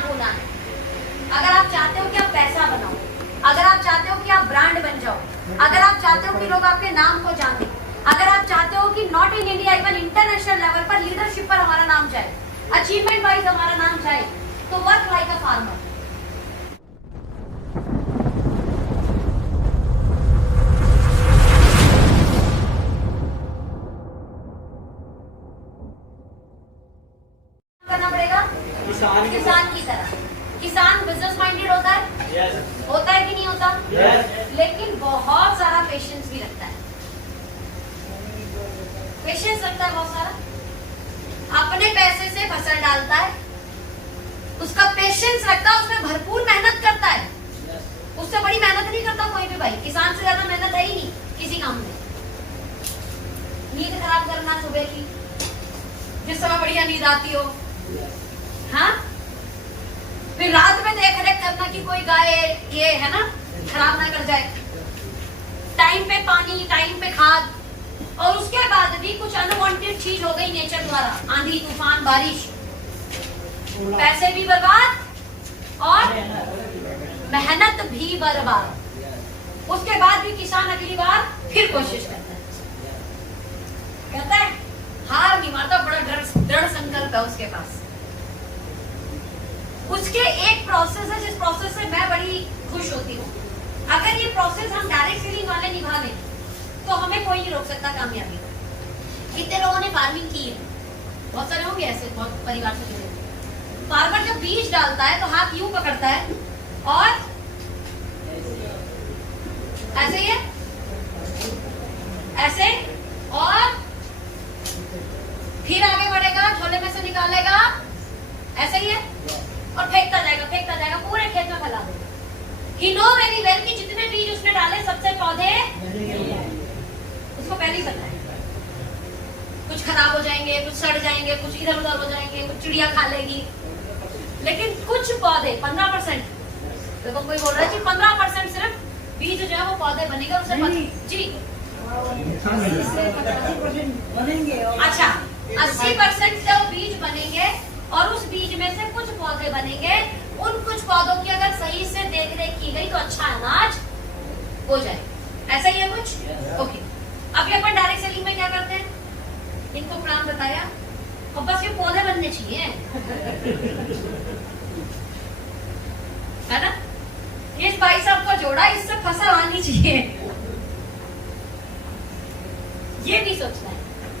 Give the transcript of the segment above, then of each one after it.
आप होना है, अगर आप चाहते हो कि आप पैसा बनाओ, अगर आप चाहते हो कि आप ब्रांड बन जाओ, अगर आप चाहते हो कि लोग आपके नाम को जाने, अगर आप चाहते हो कि not in India even international level पर लीडरशिप पर हमारा नाम जाए, अचीवमेंट वाइज हमारा नाम जाए, तो वर्क लाइक अ फार्मर। करना पड़ेगा किसान की तरह। किसान बिजनेस माइंडेड होता है, होता है कि नहीं होता? लेकिन बहुत सारा पेशेंस भी रखता है, पेशेंस रखता है बहुत सारा। अपने पैसे से फसल डालता है, उसका पेशेंस रखता है, उसमें भरपूर मेहनत करता है। उससे बड़ी मेहनत नहीं करता कोई भी भाई, किसान से ज्यादा मेहनत है ही नहीं किसी काम में। नींद खराब करना सुबह की, जिस समय बढ़िया नींद आती हो, हाँ, फिर रात में देख रेख करना कि कोई गाय ये है ना खराब ना कर जाए, टाइम पे पानी, टाइम पे खाद। और उसके बाद भी कुछ अनवांटेड चीज हो गई नेचर द्वारा, आंधी तूफान बारिश, पैसे भी बर्बाद और मेहनत भी बर्बाद। उसके बाद भी किसान अगली बार फिर कोशिश करता है, कहता है हार नहीं मारता, बड़ा दृढ़ संकल्प है उसके पास। उसके एक प्रोसेस है जिस प्रोसेस से मैं बड़ी खुश होती हूँ। अगर ये प्रोसेस हम डायरेक्ट सेलिंग वाले निभा लें तो हमें कोई नहीं रोक सकता कामयाबी। कितने लोगों ने फार्मिंग की है, बहुत सारे होंगे ऐसे, बहुत परिवार से जुड़े। फार्मर जब बीज डालता है तो हाथ यूं पकड़ता है और ऐसे ही है, ऐसे, और फिर आगे बढ़ेगा, झोले में से निकालेगा, ऐसे ही है, और फेंकता जाएगा, पूरे खेत में फैला देगा। He know very well कि जितने बीज उसने डाले सबसे पौधे उसको पहले ही पता है। कुछ खराब हो जाएंगे, कुछ सड़ जाएंगे, कुछ इधर उधर हो जाएंगे, कुछ चिड़िया खा लेगी, लेकिन कुछ पौधे 15%, देखो कोई बोल रहा है कि 15% सिर्फ बीज जो है वो पौधे बनेगा, उसे जी बनेंगे। अच्छा, 80% जो बीज बनेंगे और उस बीज में से कुछ पौधे बनेंगे। उन कुछ पौधों की अगर सही से देख रेख की गई तो अच्छा अनाज हो जाए। ऐसा ही है कुछ? ओके। अब ये अपन डायरेक्ट सेलिंग में क्या करते हैं, इनको प्लान बताया और बस ये पौधे बनने चाहिए, है ना? इस भाई साहब को जोड़ा, इससे फसल आनी चाहिए, ये भी सोचना है,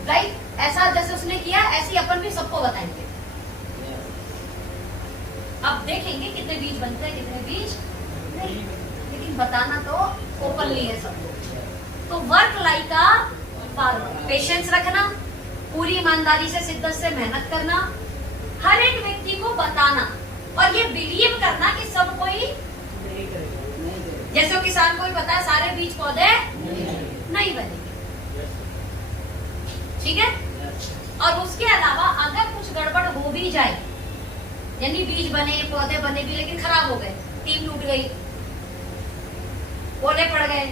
राइट? ऐसा जैसे उसने किया ऐसे अपन भी सबको बताएंगे। अब देखेंगे कितने बीज बनते हैं, कितने बीज नहीं, लेकिन बताना तो ओपनली है सबको। तो work like a farmer, patience रखना, पूरी ईमानदारी से शिद्दत से मेहनत करना, हर एक व्यक्ति को बताना और ये बिलीव करना कि सब कोई जैसे किसान को भी पता है सारे बीज पौधे नहीं बनेंगे, ठीक है? और उसके अलावा अगर कुछ गड़बड़ हो भी जाए, यानी बीज बने, पौधे बने भी लेकिन खराब हो गए, टीम टूट गई, ओले पड़ गए,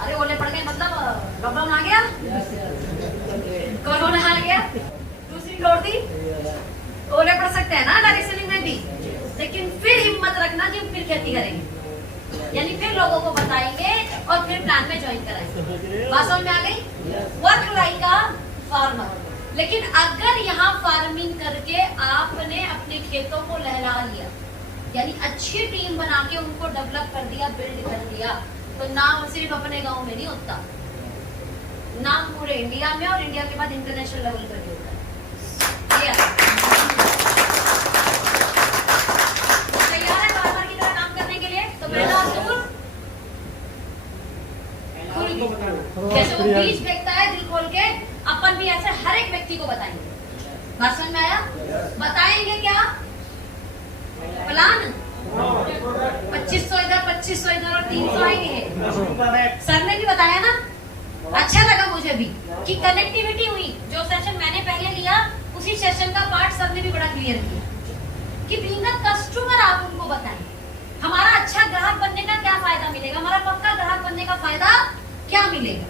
अरे ओले पड़ गए मतलब लॉकडाउन आ गया, कोरोना आ गया, दूसरी तोड़ दी, ओले पड़ सकते हैं ना डायरेक्ट सेलिंग में भी। लेकिन फिर हिम्मत रखना कि फिर खेती करेंगे, यानी फिर लोगों को बताएंगे और फिर प्लान में ज्वाइन कराएंगे। बात समझ में आ गई? Work like a farmer. लेकिन अगर यहाँ फार्मिंग करके आपने अपने खेतों को लहला लिया, यानी अच्छी टीम बना के उनको डेवलप कर दिया, बिल्ड कर दिया, तो नाम सिर्फ अपने गांव में नहीं होता, नाम पूरे इंडिया में और इंडिया के बाद इंटरनेशनल लेवल पर भी होता है। तैयार है फार्मर की तरह काम करने के लिए? तो पहला असूल जैसे वो बीज फेंकता है दिल खोल के, अपन भी ऐसे हर एक व्यक्ति को बताएंगे। बात समझ में आया? बताएंगे क्या प्लान? 2500 इधर, 2500 इधर और 300 आएंगे। सर ने भी बताया ना, अच्छा लगा मुझे भी कि कनेक्टिविटी हुई। जो सेशन मैंने पहले लिया उसी सेशन का पार्ट सर ने भी बड़ा क्लियर किया कि बीइंग अ कस्टमर आप उनको बताएं हमारा अच्छा ग्राहक बनने का क्या फायदा मिलेगा, हमारा पक्का ग्राहक बनने का फायदा क्या मिलेगा।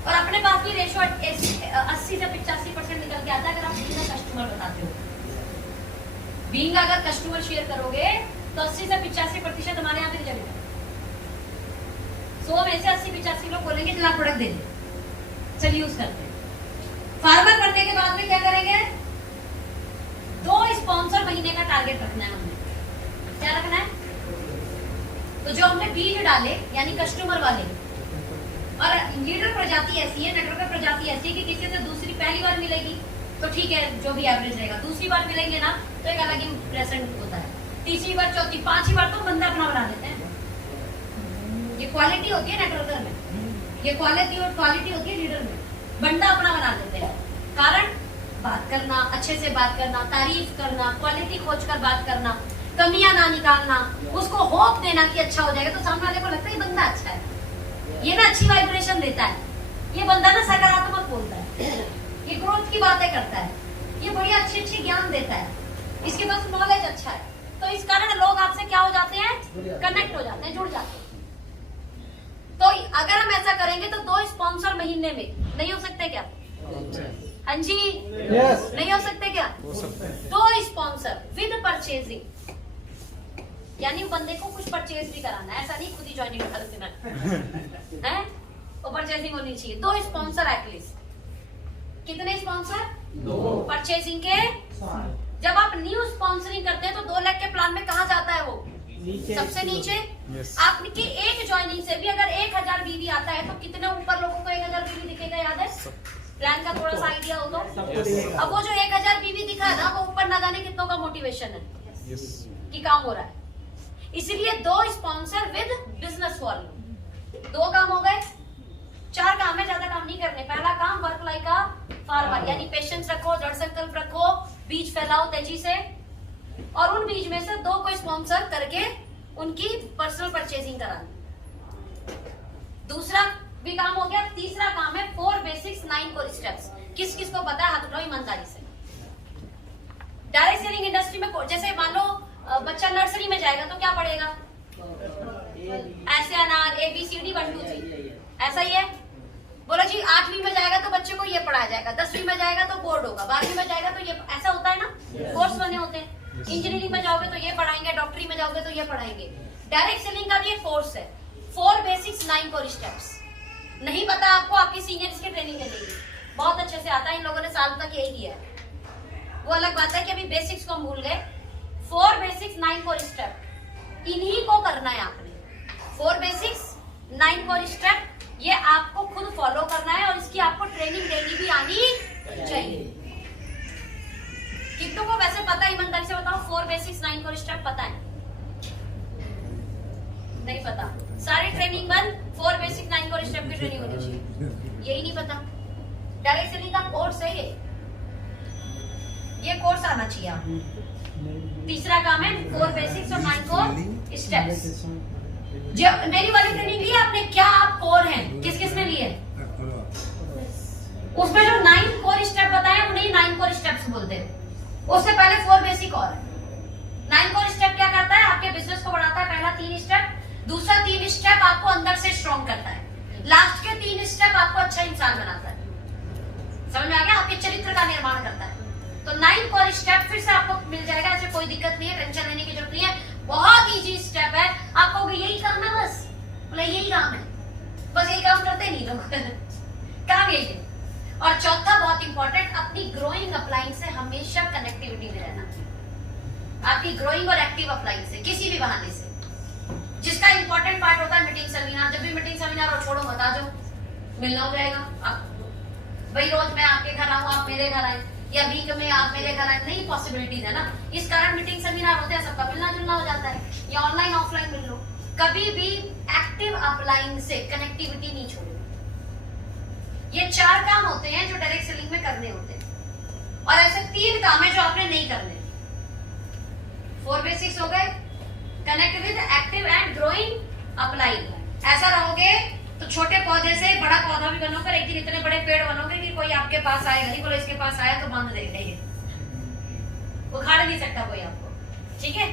और अपने पास भी रेशो 80 से 85% निकल के आता है अगर आप बीइंग अ कस्टमर बताते हो। बीइंग अगर कस्टमर शेयर करोगे तो 80 से 85% हमारे यहाँ पे रिजल्ट है। 100 में से 80-85 लोग बोलेंगे चल आप प्रोडक्ट दे दे, चल यूज करते हैं। फार्मर करने के बाद में क्या करेंगे, 2 स्पॉन्सर महीने का टारगेट रखना है हमने। क्या रखना है? तो जो हमने बीज डाले यानी कस्टमर वाले, और लीडर प्रजाति ऐसी है, नेटवर्कर प्रजाति ऐसी है कि किसी से दूसरी पहली बार मिलेगी तो ठीक है, जो भी एवरेज रहेगा, दूसरी बार मिलेंगे ना तो एक अलग इंप्रेशन होता है, तीसरी बार, चौथी, 5वीं बार तो बंदा अपना बना लेते हैं। ये क्वालिटी होती है नेटवर्कर में, ये क्वालिटी होती है लीडर में, बंदा अपना बना लेते हैं। कारण बात करना, अच्छे से बात करना, तारीफ करना, क्वालिटी खोज कर बात करना, कमियां ना निकालना, उसको होप देना कि अच्छा हो जाएगा, तो सामने वाले को लगता है ये बंदा अच्छा है, ये ना अच्छी वाइब्रेशन देता है, ये बंदा ना सकारात्मक बोलता है, ये ग्रोथ की बातें करता है, ये बढ़िया अच्छी ज्ञान देता है, इसके पास नॉलेज अच्छा है। तो इस कारण लोग आपसे क्या हो जाते हैं, कनेक्ट हो जाते हैं, जुड़ जाते हैं। तो अगर हम ऐसा करेंगे तो 2 स्पॉन्सर महीने में नहीं हो सकते क्या? हाँ जी, नहीं हो सकते क्या? 2 स्पॉन्सर विद परचेजिंग, यानी बंदे को कुछ परचेज भी कराना है, ऐसा नहीं खुद ही ज्वाइनिंग कर देना है, वो परचेजिंग होनी चाहिए। 2 स्पॉन्सर एटलीस्ट। कितने स्पॉन्सर? 2 परचेजिंग के। जब आप न्यू स्पॉन्सरिंग करते हैं तो 2 लाख के प्लान में कहाँ जाता है वो? सबसे नीचे। आपकी एक ज्वाइनिंग से भी अगर 1000 बीवी आता है तो कितने ऊपर लोगों को 1000 बीवी दिखेगा, याद है? प्लान का थोड़ा सा आइडिया हो तो। अब वो जो 1000 बीवी दिखा है ना, वो ऊपर ना जाने कितनों का मोटिवेशन है कि काम हो रहा है। इसलिए 2 स्पॉन्सर विद बिजनेस वॉल्यूम। 2 काम हो गए, 4 काम है, ज्यादा काम नहीं करने। पहला काम वर्क लाइक का फार्मर, यानी पेशेंस रखो, दृढ़ संकल्प रखो, बीज फैलाओ तेजी से, और उन बीज में से 2 को स्पॉन्सर करके उनकी पर्सनल परचेजिंग करानी। दूसरा भी काम हो गया। तीसरा काम है 4 बेसिक्स 9 कोर स्टेप्स। किस किस को पता है? हाथ उठाओ ईमानदारी से। डायरेक्ट सेलिंग इंडस्ट्री में जैसे मान लो बच्चा नर्सरी में जाएगा तो क्या पढ़ेगा? ऐसे अनार ABCD 1 2 3, ऐसा ही है। बोलो जी 8वीं में जाएगा तो बच्चे को ये पढ़ाया जाएगा, 10वीं में जाएगा तो बोर्ड होगा, 12वीं में जाएगा तो ये, ऐसा होता है ना, कोर्स बने होते हैं। इंजीनियरिंग में जाओगे तो ये पढ़ाएंगे, डॉक्टरी में जाओगे तो ये पढ़ाएंगे। डायरेक्ट सेलिंग का भी एक कोर्स है, 4 बेसिक्स 9 कोर स्टेप्स। नहीं पता आपको, आपकी सीनियर इसकी ट्रेनिंग मिलेगी, बहुत अच्छे से आता है। इन लोगों ने साल तक यही किया है। वो अलग बात है कि अभी बेसिक्स को हम भूल गए। 4 बेसिक्स 9 कोर स्टेप, इन्हीं को करना है आपने। 4 बेसिक्स 9 कोर स्टेप, ये आपको खुद फॉलो करना है और इसकी आपको ट्रेनिंग डेली भी आनी चाहिए। कितनों को वैसे पता है? ईमानदारी से बताओ, 4 बेसिक्स 9 कोर स्टेप पता है? नहीं पता। सारी ट्रेनिंग बंद, 4 बेसिक 9 कोर स्टेप की ट्रेनिंग होनी चाहिए, यही नहीं पता। डायरेक्ट सेलिंग का कोर्स है ये कोर्स आना चाहिए आपको। तीसरा काम है 4 बेसिक्स और 9 कोर स्टेप्स। जो मेरी वाली ट्रेनिंग ली है आपने, क्या आप कोर हैं? किस किस ने ली है? उसमें जो 9 कोर स्टेप बताए उन्हें 9 कोर स्टेप्स बोलते हैं। उससे पहले 4 बेसिक और 9 कोर स्टेप क्या करता है? आपके बिजनेस को बढ़ाता है। पहला 3 स्टेप, दूसरा 3 स्टेप आपको अंदर से स्ट्रॉन्ग करता है, लास्ट के 3 स्टेप आपको अच्छा इंसान बनाता है। समझ में आ गया? आपके चरित्र का निर्माण करता है। तो 9 कोर स्टेप फिर से आपको मिल जाएगा, ऐसे कोई दिक्कत नहीं है, टेंशन लेने की जरूरत नहीं है, बहुत इजी स्टेप है। आप कहोगे यही काम है बस, बोले यही काम है बस, यही काम करते नहीं लोग काम यही है। और चौथा बहुत इंपॉर्टेंट, अपनी ग्रोइंग अपलाइन से हमेशा कनेक्टिविटी में रहना। आपकी ग्रोइंग और एक्टिव अपलाइन से किसी भी बहाने से, जिसका इंपॉर्टेंट पार्ट होता है मीटिंग सेमिनार। जब भी मीटिंग सेमिनार और छोड़ो मत आ जाओ, मिलना हो जाएगा। आप भाई रोज मैं आपके घर आऊँ, आप मेरे घर आए, या वीक में आप मेरे घर आए, नहीं पॉसिबिलिटीज है ना। इस कारण मीटिंग सेमिनार होते हैं, सबका मिलना जुलना हो जाता है, या ऑनलाइन ऑफलाइन मिल लो। कभी भी एक्टिव अपलाइन से कनेक्टिविटी नहीं छोड़ो। ये 4 काम होते हैं जो डायरेक्ट सेलिंग में करने होते हैं, और ऐसे 3 काम है जो आपने नहीं करने। 4 बेसिक्स हो गए, connect with, active and growing upline. ऐसा रहोगे तो छोटे पौधे से बड़ा पौधा भी बनोगे, एक दिन इतने बड़े पेड़ बनोगे कि कोई आपके पास आएगा नहीं, बोले इसके पास आया तो बांध देगा, ये उखाड़ नहीं सकता कोई आपको। ठीक है,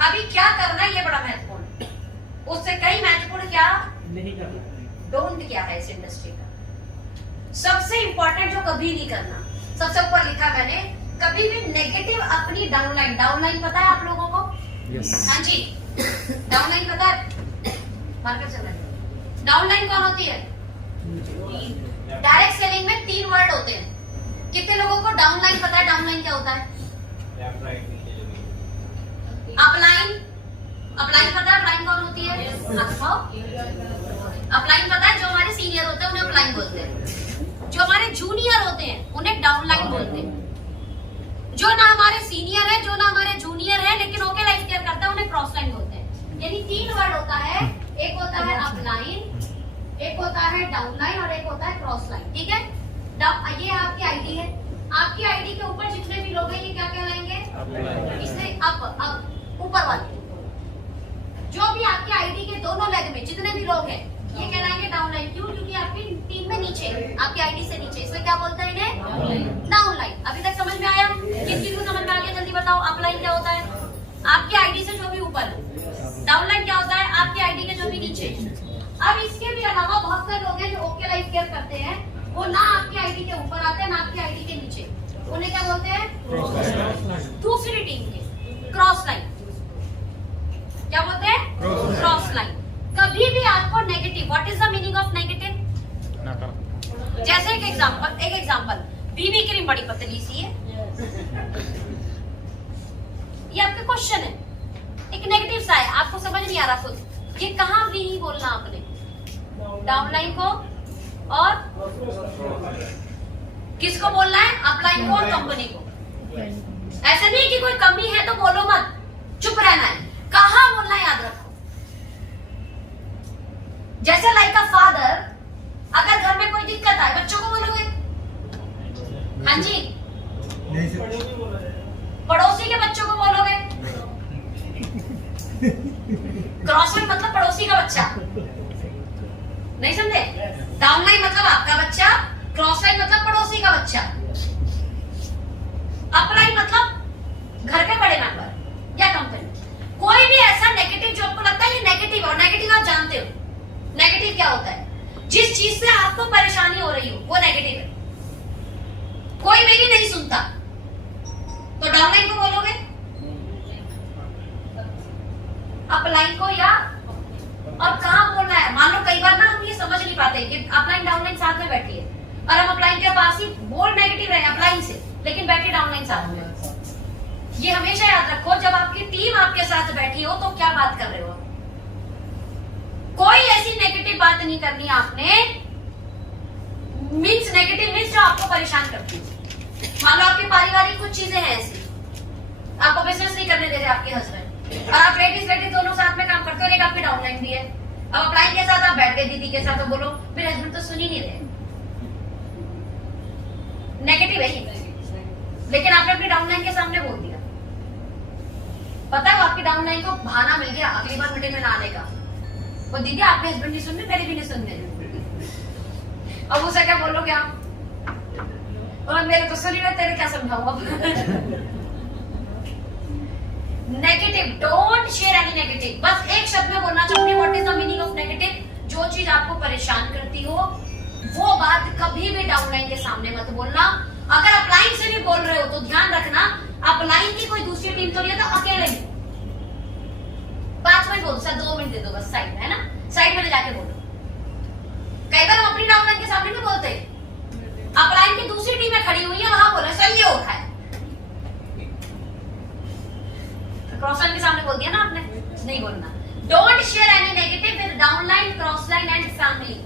अभी क्या करना है ये बड़ा महत्वपूर्ण, उससे कई महत्वपूर्ण क्या नहीं करना, डोंट क्या है इस इंडस्ट्री का। सबसे इंपॉर्टेंट जो कभी नहीं करना, सबसे ऊपर लिखा मैंने, कभी कभी भी नेगेटिव अपनी डाउनलाइन पता है आप लोगों को? यस। हाँ जी, डाउनलाइन पता है? मार्कर चल रहा है। डाउनलाइन कौन होती है? डायरेक्ट सेलिंग में 3 वर्ड होते हैं। कितने लोगों को डाउनलाइन पता है? डाउनलाइन क्या होता है? अपलाइन, अपलाइन पता है? अपलाइन कौन होती है? अपलाइन पता है? जो हमारे सीनियर होते हैं उन्हें अपलाइन बोलते हैं। जो हमारे जूनियर होते हैं उन्हें डाउनलाइन बोलते हैं। जो ना हमारे सीनियर है, जो ना हमारे जूनियर है लेकिन ओके लाइफ केयर करता है, उन्हें क्रॉस लाइन बोलते हैं। यानी 3 वर्ड होता है, एक होता है अपलाइन, एक होता है डाउनलाइन और एक होता है क्रॉस लाइन। ठीक है, ये आपकी आईडी है। आपकी आईडी के ऊपर जितने भी लोग हैं ये क्या कहलाएंगे? इससे अप ऊपर वाले जो भी आपकी आईडी के दोनों लेग में जितने भी लोग हैं ये कहलाएंगे डाउनलाइन। क्यों? क्योंकि आपकी टीम में नीचे, आपकी आईडी से नीचे, इसमें क्या बोलते हैं इन्हें? डाउनलाइन। अभी तक समझ में आया? किस चीज को समझ में आ गया? जल्दी बताओ। अपलाइन क्या होता है? आपकी आईडी से जो भी ऊपर है। डाउनलाइन क्या होता है? आपकी आईडी के जो भी नीचे। अब इसके भी अलावा बहुत सारे लोग हैं जो ओके लाइफ केयर करते हैं, वो ना आपकी आईडी के ऊपर आते हैं ना आपकी आईडी के नीचे। उन्हें क्या बोलते हैं? दूसरी टीम के क्रॉस लाइन। क्या बोलते हैं? Cross line. कभी भी आपको negative, what is the meaning of negative? जैसे एक एग्जांपल, बीबी क्रीम बड़ी पतली सी है, ये आपका क्वेश्चन है, एक नेगेटिव सा है, आपको समझ नहीं आ रहा खुद। ये कहाँ भी नहीं बोलना आपने, डाउनलाइन को और किसको बोलना है? अपलाइन को और कंपनी को। ऐसा नहीं कि कोई कमी है तो बोलो मत, चुप रहना है। कहाँ बोलना है याद रखो। जैसे लाइक अ फादर, अगर घर में कोई दिक्कत आए बच्चों को बोलोगे? हाँ जी, पड़ोसी के बच्चों को बोलोगे? क्रॉसलाइन मतलब पड़ोसी का बच्चा, नहीं समझे? डाउनलाइन मतलब आपका बच्चा, क्रॉसलाइन मतलब पड़ोसी का बच्चा, अपलाइन मतलब घर के बड़े मेंबर या कंपनी। कोई भी ऐसा नेगेटिव जो आपको लगता है ये नेगेटिव, और नेगेटिव आप जानते हो नेगेटिव क्या होता है? जिस चीज से आपको परेशानी हो रही हो वो नेगेटिव है। कोई मेरी नहीं सुनता तो डाउनलाइन को बोलोगे, अपलाइन को, या और कहां बोलना है? मान लो कई बार ना हम ये समझ नहीं पाते कि अपलाइन डाउनलाइन साथ में बैठी है और हम अपलाइन के पास ही बोल नेगेटिव रहे अपलाइन से, लेकिन बैठी डाउनलाइन साथ में। ये हमेशा याद रखो, जब आपकी टीम आपके साथ बैठी हो तो क्या बात कर रहे हो। कोई ऐसी नेगेटिव बात नहीं करनी आपने, मीन्स नेगेटिव मीन्स जो आपको परेशान करती है। मान लो आपकी पारिवारिक कुछ चीजें हैं ऐसी, आपको बिजनेस नहीं करने दे रहे आपके हस्बैंड, और आप लेडीज दोनों साथ में काम करते हो, लेकिन आपकी डाउनलाइन भी है। अब अपलाइन के साथ आप बैठ गए दीदी के साथ तो बोलो मेरे हस्बैंड तो सुन ही नहीं रहे, नेगेटिव है ये, लेकिन आपने अपनी डाउनलाइन के सामने बोल दिया। पता है आपकी डाउनलाइन को बहाना मिल गया अगली बार मीटिंग में ना आने का। वो दीदी आपके हस्बैंड नहीं सुन रहे, मेरे भी नहीं सुन रहे, अब उसे क्या बोलोगे आप? और मेरे तो सुन ही रहे, तेरे क्या समझाऊं अब? Negative, don't share any negative. बस एक शब्द में बोलना चाहूंगी, what is the meaning of negative? जो चीज आपको परेशान करती हो वो बात कभी भी डाउनलाइन के सामने मत बोलना। अगर अपलाइन से भी बोल रहे हो तो ध्यान रखना अपलाइन की कोई दूसरी टीम तो नहीं है, तो अकेले ही 5 मिनट बोलो सर, 2 मिनट दे दो बस, साइड में है ना, साइड में ले जाके बोलो। कई बार हम अपनी डाउनलाइन के सामने नहीं बोलते, अपलाइन की दूसरी टीमें खड़ी हुई है वहां बोले सर ये उठा है, क्रॉसलाइन के सामने बोल दिया ना आपने, नहीं बोलना। Don't share any negative with downline, crossline and family.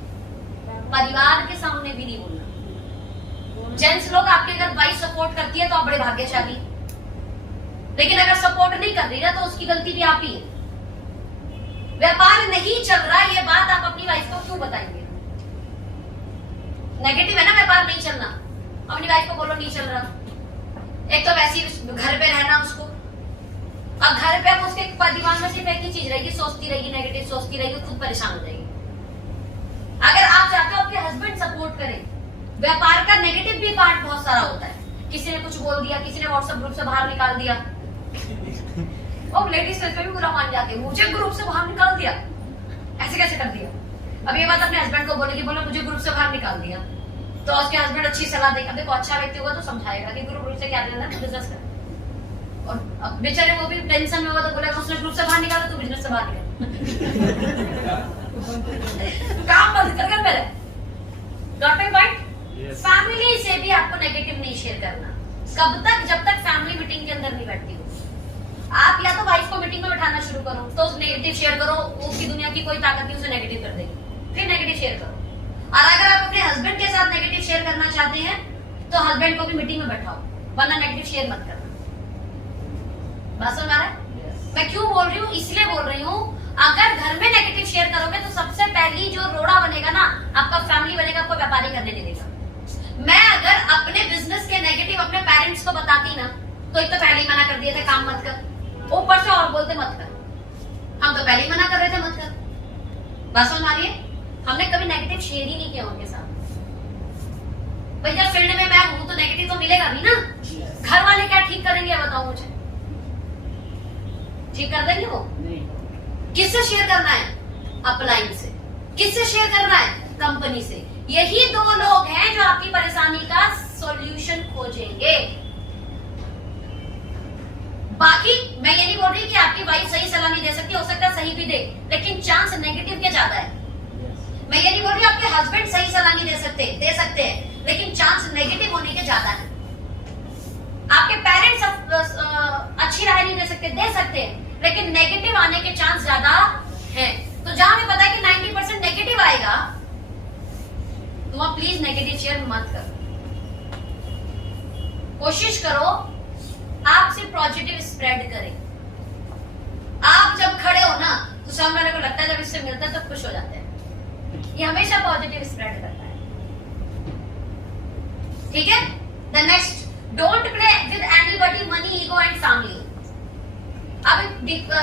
परिवार के सामने भी नहीं बोलना। जेंट्स लोग आपके अगर वाइफ सपोर्ट करती है तो आप बड़े भाग्यशाली, लेकिन अगर सपोर्ट नहीं कर रही है तो उसकी गलती भी आप ही है। व्यापार नहीं चल रहा, ये बात आप अपनी वाइफ को क्यों बताएंगे? नेगेटिव है ना व्यापार नहीं चलना, अपनी वाइफ को बोलो नहीं चल रहा। एक तो वैसे घर पे रहना उसको, अब घर पे अब उसके दिमाग में सिर्फ एक ही चीज रहेगी, सोचती रहेगी, नेगेटिव सोचती रहेगी, खुद परेशान हो जाएगी। अगर आप चाहते हो आपके हस्बैंड सपोर्ट करें, व्यापार का नेगेटिव भी पार्ट बहुत सारा होता है। किसी ने कुछ बोल दिया, किसी ने व्हाट्सएप ग्रुप से बाहर निकाल दिया, और लेडीज पे भी बुरा मान जाती है, मुझे ग्रुप से बाहर निकाल दिया, ऐसे कैसे कर दिया? अब ये बात अपने हस्बैंड को बोलेगी, बोलो मुझे ग्रुप से बाहर निकाल दिया, तो उसके हस्बैंड अच्छी सलाह देगा, देखो अच्छा व्यक्ति होगा तो समझाएगा कि ग्रुप से क्या लेना है, बिजनेस कर। और अब बेचारे वो भी टेंशन में होगा तो बोलेगा उसने ग्रुप से बाहर निकाला तो बिजनेस से बाहर निकल। काम बंद कर मेरे। Got my point? फैमिली से भी आपको नेगेटिव नहीं शेयर करना। कब तक? जब तक फैमिली मीटिंग के अंदर नहीं बैठती हो। आप या तो वाइफ को मीटिंग में बैठाना शुरू करो तो नेगेटिव शेयर करो, उसकी दुनिया की कोई ताकत नहीं उसे नेगेटिव कर देगी, फिर नेगेटिव शेयर करो। और अगर आप अपने हस्बैंड के साथ नेगेटिव शेयर करना चाहते हैं तो हस्बैंड को भी मीटिंग में बैठाओ, वरना नेगेटिव शेयर मत करना। बात समझ आ रहा है? मैं क्यों बोल रही हूँ? इसलिए बोल रही हूँ, अगर घर में नेगेटिव शेयर करोगे तो सबसे पहली जो रोड़ा बनेगा ना, आपका फैमिली बनेगा, कोई व्यापारी करने नहीं देगा। मैं अगर अपने बिजनेस के नेगेटिव अपने पेरेंट्स को बताती ना, तो एक तो पहले ही मना कर दिए थे काम मत कर, ऊपर से और बोलते मत कर। हम तो पहले ही मना कर रहे थे मत कर। बात समझ आ रही है? हमने कभी नेगेटिव शेयर ही नहीं किया उनके साथ। भैया फील्ड में मैं हूं तो नेगेटिव तो मिलेगा भी ना। घर वाले क्या ठीक करेंगे बताओ मुझे? ठीक कर देंगे वो? किससे शेयर करना है? अपलाइन से। किससे शेयर करना है? कंपनी से। यही दो लोग हैं जो आपकी परेशानी का सॉल्यूशन खोजेंगे। बाकी मैं ये नहीं बोल रही कि आपकी वाइफ सही सलाह नहीं दे सकती, हो सकता है सही भी दे, लेकिन चांस नेगेटिव के ज्यादा है। मैं ये नहीं बोल रही आपके हस्बैंड सही सलाह नहीं दे सकते हैं, लेकिन चांस नेगेटिव होने के ज्यादा है। आपके पेरेंट्स अच्छी राय नहीं दे सकते हैं, लेकिन नेगेटिव आने के चांस ज्यादा है। तो जहां हमें पता है कि 90% नेगेटिव आएगा, तो वहां प्लीज नेगेटिव शेयर मत करो। कोशिश करो आप सिर्फ पॉजिटिव स्प्रेड करें। आप जब खड़े हो ना तो सामने वाले को लगता है, जब इससे मिलता है तो खुश हो जाते हैं। ये हमेशा पॉजिटिव स्प्रेड करता है। ठीक है? The next, don't play with anybody money, ego and family. अब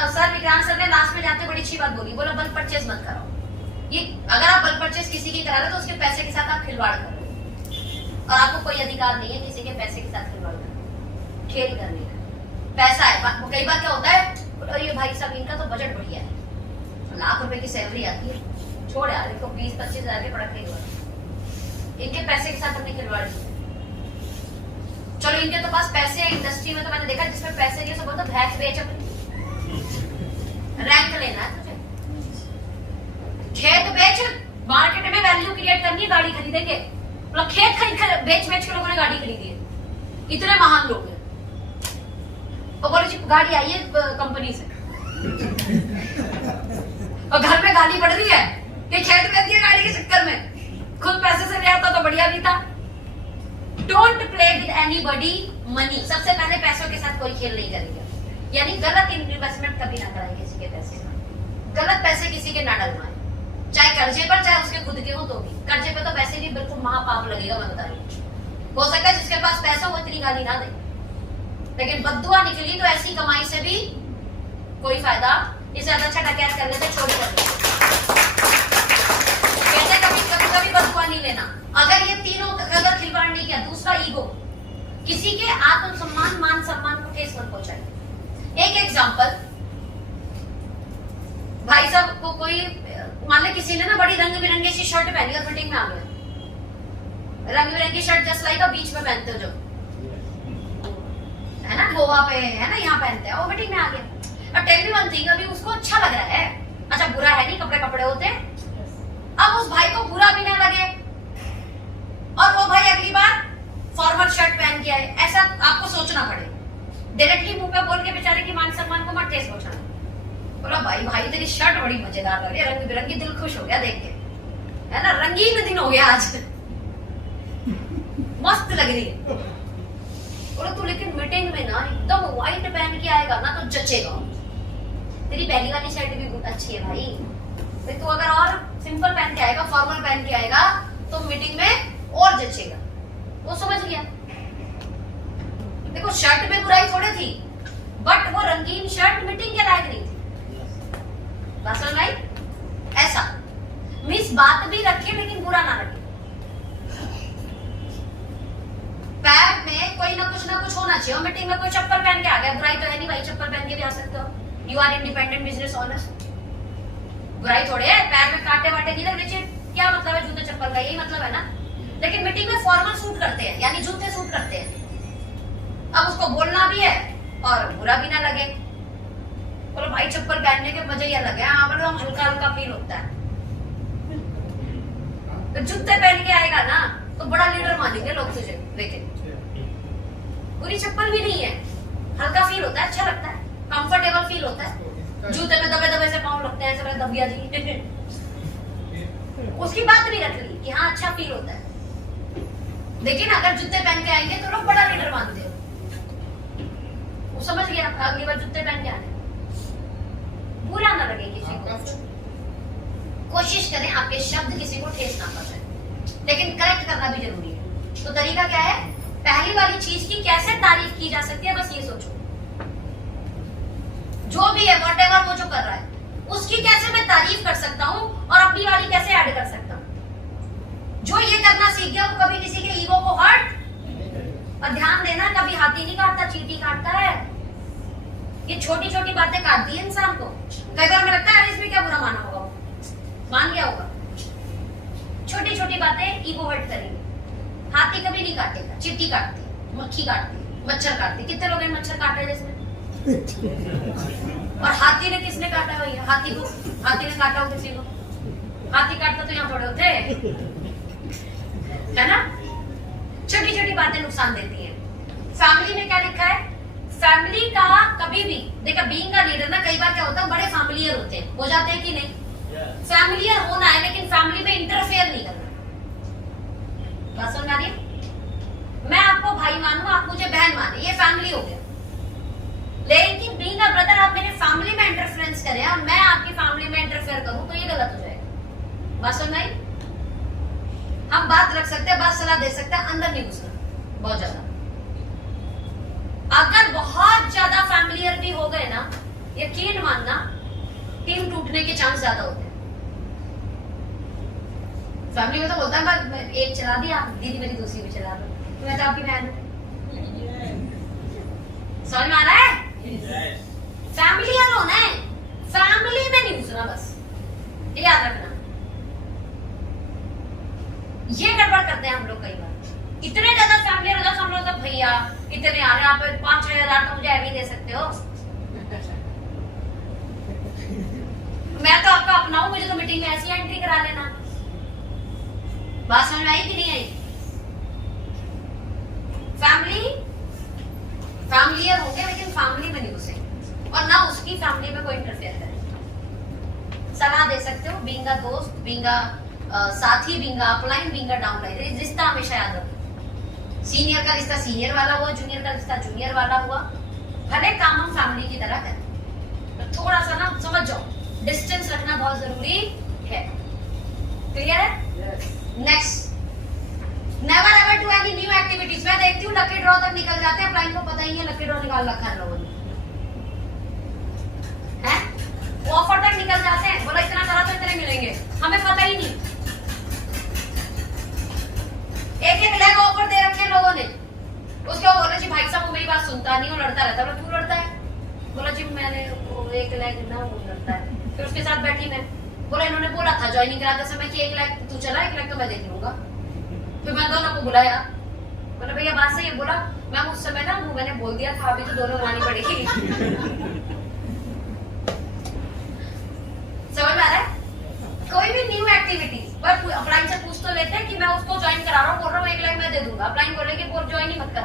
सर विक्रांत सर ने लास्ट में जाते बड़ी अच्छी बात बोली, बोला बल्क परचेज मत करो। ये अगर आप बल्क परचेज किसी की करा रहे हो तो उसके पैसे के साथ आप खिलवाड़ कर रहे हो, और आपको कोई अधिकार नहीं है किसी के पैसे के साथ खिलवाड़ करने, खेल करने का। पैसा है, कई बार क्या होता है, और ये भाई साहब इनका तो बजट बढ़िया है, लाख रुपए की सैलरी आती है, छोड़ यार इनको 20-25 हजार के प्रोडक्ट नहीं हुआ, इनके पैसे के साथ हमने खिलवाड़ की। चलो इनके तो पास पैसे है, इंडस्ट्री में तो मैंने देखा जिसमें पैसे नहीं, सब बोलते भैंस बेच अपनी, रैंक लेना है तुझे, खेत बेच, मार्केट में वैल्यू क्रिएट करनी है, गाड़ी खरीदेंगे। मतलब खेत खरीद बेच के लोगों ने गाड़ी खरीदी है, इतने महान लोग हैं। और बोले जी गाड़ी आई है कंपनी से, और घर में गाली पड़ रही है कि खेत बेच दिया गाड़ी के चक्कर में, खुद पैसे से ले आता तो बढ़िया भी था। Don't play with anybody money. सबसे पहले पैसों के साथ कोई खेल नहीं करेगा, यानी गलत इन्वेस्टमेंट कभी ना कराएं किसी के पैसे में, गलत पैसे किसी के ना डलवाएं, चाहे कर्जे पर चाहे उसके खुद के हो तो भी। कर्जे पे तो वैसे भी बिल्कुल महापाप लगेगा, मैं बता रही हूँ। हो सकता है जिसके पास पैसा हो इतनी गाली ना दे, लेकिन बद्दुआ निकली तो ऐसी कमाई से भी कोई फायदा, इससे अच्छा डकैत करने से चोरी करने। कहते कभी बद्दुआ नहीं लेना। अगर ये तीनों अगर खिलवाड़ नहीं किया, दूसरा ईगो, किसी के आत्मसम्मान मान सम्मान को ठेस मत पहुंचाए। एक एग्जांपल, भाई साहब को कोई मान ले किसी ने ना बड़ी रंग बिरंगी सी शर्ट पहनी और मीटिंग में आ गया, रंग बिरंगी शर्ट जस्ट लाइक बीच में पहनते हो जो है ना, गोवा पे है ना, यहाँ पहनते हैं, वो मीटिंग में आ गया। और टेल मी वन थिंग, अभी उसको अच्छा लग रहा है, अच्छा बुरा है नहीं, कपड़े कपड़े होते हैं। अब उस भाई को बुरा भी ना लगे और वो भाई अगली बार फॉर्मल शर्ट पहन के आए, ऐसा आपको सोचना पड़े। डायरेक्टली मुंह पे बोल के बेचारे की मान सम्मान को मत ठेस पहुंचाना। बोला भाई तेरी शर्ट बड़ी मजेदार लग रही है, रंग बिरंगी, दिल खुश हो गया देख के, है ना, रंगीन दिन हो गया आज, मस्त लग रही है। बोला तू लेकिन मीटिंग में ना एकदम व्हाइट पहन के आएगा ना तो जचेगा। तेरी पहली वाली शर्ट भी अच्छी है भाई, तू अगर और सिंपल पहन के आएगा, फॉर्मल पहन के आएगा तो मीटिंग में और जचेगा। वो समझ गया। देखो शर्ट में बुराई थोड़ी थी, बट वो रंगीन शर्ट मीटिंग के लायक नहीं थी। बात समझ आई? ऐसा मिस बात भी रखे लेकिन बुरा ना रखे। पैर में कोई ना कुछ होना चाहिए। मीटिंग में कोई चप्पल पहन के आ गया, बुराई तो है नहीं भाई, चप्पल पहन के भी आ सकते हो, you are independent business owner. बुराई थोड़े है, पैर में कांटे वाटे नहीं लगने चाहिए। क्या मतलब है जूते चप्पल का? यही मतलब है ना। लेकिन मीटिंग में फॉर्मल सूट करते हैं, यानी जूते सूट करते हैं। अब उसको बोलना भी है और बुरा भी ना लगे। बोलो भाई चप्पल पहनने के मजे ही अलग है, हाँ मतलब हल्का हल्का फील होता है। तो जूते पहन के आएगा ना तो बड़ा लीडर मानेंगे लोग तुझे, लेकिन पूरी चप्पल भी नहीं है, हल्का फील होता है, अच्छा लगता है, कंफर्टेबल फील होता है। जूते में दबे दबे से पाँव लगते हैं, ऐसा दबिया जी उसकी बात भी रख ली कि हाँ अच्छा फील होता है। लेकिन अगर जूते पहन के आएंगे तो लोग बड़ा लीडर मानते हो। वो समझ गया, अगली बार जूते पहन के आने, बुरा ना लगे किसी को। कोशिश करें आपके शब्द किसी को ठेस ना पहुंचाए, लेकिन करेक्ट करना भी जरूरी है। तो तरीका क्या है? पहली वाली चीज की कैसे तारीफ की जा सकती है, बस ये सोचो। जो भी है व्हाटएवर वो जो कर रहा है उसकी कैसे मैं तारीफ कर सकता हूँ और अपनी वाली कैसे ऐड कर सकता हूँ। जो ये करना सीख गया वो कभी किसी के ईगो को हर्ट, और ध्यान देना कभी हाथी नहीं काटता, चींटी काटता है। ये छोटी छोटी बातें काटती है इंसान को। कई बार हमें लगता है इसमें क्या बुरा माना होगा, मान गया होगा। छोटी छोटी बातें ईगो हर्ट करेंगी। हाथी कभी नहीं काटेगा, चींटी काटती, मक्खी काटती, मच्छर काटती। कितने लोग हैं मच्छर काट रहे जिसमें? और हाथी ने किसने काटा भैया? हाथी को, हाथी ने काटा हो किसी को? हाथी काटता तो यहाँ थोड़े होते है ना। छोटी छोटी बातें नुकसान देती हैं। फैमिली में क्या लिखा है? फैमिली का कभी भी देखा, बीइंग का लीडर ना कई बार क्या होता है, बड़े फैमिलियर होते हैं, हो जाते हैं कि नहीं? फैमिलियर होना है लेकिन फैमिली में इंटरफेयर नहीं करना। बात समझ आ रही है? मैं आपको भाई मानूं, आप मुझे बहन माने, ये फैमिली हो गया। लेकिन बीइंग अ ब्रदर आप मेरे फैमिली में इंटरफेरेंस करें और मैं आपकी फैमिली में इंटरफेयर करूं तो ये गलत हो जाएगा। बात समझ आई? हम बात रख सकते हैं, बात सलाह दे सकते हैं, अंदर नहीं घुसना बहुत ज्यादा। अगर बहुत ज्यादा फैमिलियर भी हो गए ना, यकीन मानना टीम टूटने के चांस ज्यादा होते हैं। फैमिली में तो बोलता है मैं एक चला दिया, दीदी मेरी दूसरी भी चला दो, तो मैं तो आपकी बहन हूं। समझ में आ रहा है? फैमिलियर होना है, फैमिली में नहीं घुसना, बस याद रखना। ये गड़बड़ करते हैं हम लोग कई बार। इतने ज्यादा फैमिलियर हो जाते हम लोग, तो भैया इतने आ रहे, आप 5-6 हजार तो मुझे ऐसे दे सकते हो। मैं तो आपका अपना हूं, मुझे तो मीटिंग में ऐसी एंट्री करा लेना। बात समझ में आई कि नहीं आई? फैमिलियर होंगे लेकिन फैमिली में नहीं घुसेंगे और ना उसकी फैमिली में कोई इंटरफेयर करे। सलाह दे सकते हो, बीइंग अ दोस्त, बीइंग अ साथी, being a upline, being a downline. रिश्ता हमेशा याद रखो। सीनियर का रिश्ता सीनियर वाला हुआ, जूनियर का रिश्ता जूनियर वाला हुआ। भले काम हम फैमिली की तरह करें, तो थोड़ा सा ना समझ जाओ, डिस्टेंस रखना बहुत जरूरी है। क्लियर है? Next, never ever do any new activities. मैं देखती हूँ लकी ड्रॉ तक निकल जाते हैं, क्लाइंट को पता ही नहीं लकी ड्रॉ निकाल रखा है लोगों ने, हैं? वो ऑफर तक निकल जाते हैं, बोला इतना करा तो इतने मिलेंगे, हमें पता ही नहीं। एक लाख ऑफर दे रखे लोगों ने, उसके बोले जी भाई साहब वो मेरी बात सुनता नहीं, वो लड़ता रहता है। क्यों लड़ता है? बोला जी मैंने 1 लाख ना, वो लड़ता है। फिर उसके साथ बैठी मैं, बोला इन्होंने बोला था ज्वाइनिंग कराते समय कि 1 लाख तू चला, 1 लाख तो मैं देख लूंगा। फिर मैं दोनों को बुलाया, बोला भैया बात सही है। बोला मैम उस समय ना वो मैंने बोल दिया था, अभी तो दोनों बनानी पड़ेगी। समझ में आ रहा है? कोई भी न्यू एक्टिविटी पर अपलाइन से पूछ तो लेते हैं कि मैं उसको ज्वाइन करा रहा हूँ, बोल रहा हूँ 1 लाख मैं दे दूंगा। अपलाइन बोले कि ज्वाइन ही मत कर।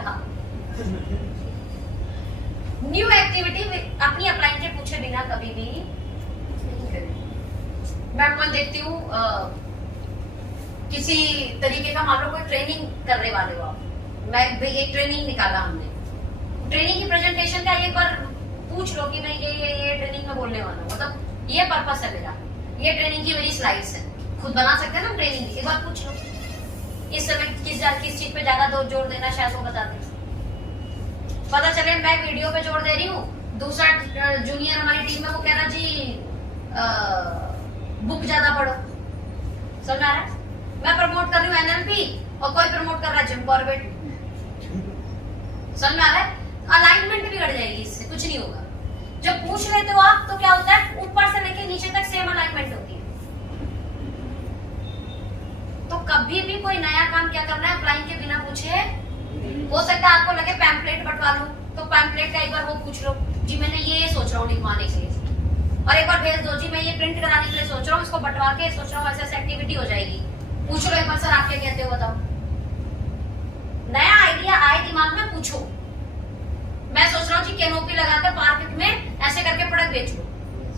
न्यू एक्टिविटी अपनी अपलाइन से पूछे बिना कभी भी नहीं करें। मैं देखती हूँ किसी तरीके का, मान लो कोई ट्रेनिंग करने वाले हो आप, मैं एक ट्रेनिंग निकाला हमने, ट्रेनिंग की प्रेजेंटेशन का एक बार पूछ लो कि मैं ये ट्रेनिंग में बोलने वाला हूँ, मतलब ये पर्पस है मेरा, ये ट्रेनिंग की मेरी स्लाइड्स है। खुद बना सकते हैं ना ट्रेनिंग, एक बार पूछ लो इस समय किस चीज पे ज्यादा जोर देना, शायद वो बता दें। पता चले मैं वीडियो पे जोर दे रही हूँ, दूसरा जूनियर हमारी टीम में वो कह रहा जी बुक ज्यादा पढ़ो। समझ आ रहा है? मैं प्रमोट कर रही हूँ एनएलपी और कोई प्रमोट कर रहा है जिम कॉर्बेट। समझ में आ रहा है? अलाइनमेंट बिगड़ जाएगी, इससे कुछ नहीं होगा। जब पूछ लेते हो आप तो क्या होता है, ऊपर से लेके नीचे तक सेम अलाइनमेंट होती है। तो कभी भी कोई नया काम क्या करना है, क्लाइंट के बिना पूछे। हो सकता है आपको लगे पैम्पलेट बंटवा लूं, तो पैम्पलेट का एक बार वो पूछ लो, जी मैंने ये सोच रहा हूँ लिखवाने के लिए, और एक बार भेज दो, जी मैं ये प्रिंट कराने के लिए सोच रहा हूँ, इसको बंटवा के सोच रहा हूँ, ऐसे ऐसे एक्टिविटी हो जाएगी। पूछ लो एक बार, सर आप क्या कहते हो बताओ। नया आइडिया आए दिमाग में, पूछो। मैं सोच रहा हूँ जी कैनोपी लगाकर पार्क में ऐसे करके प्रोडक्ट बेच लो।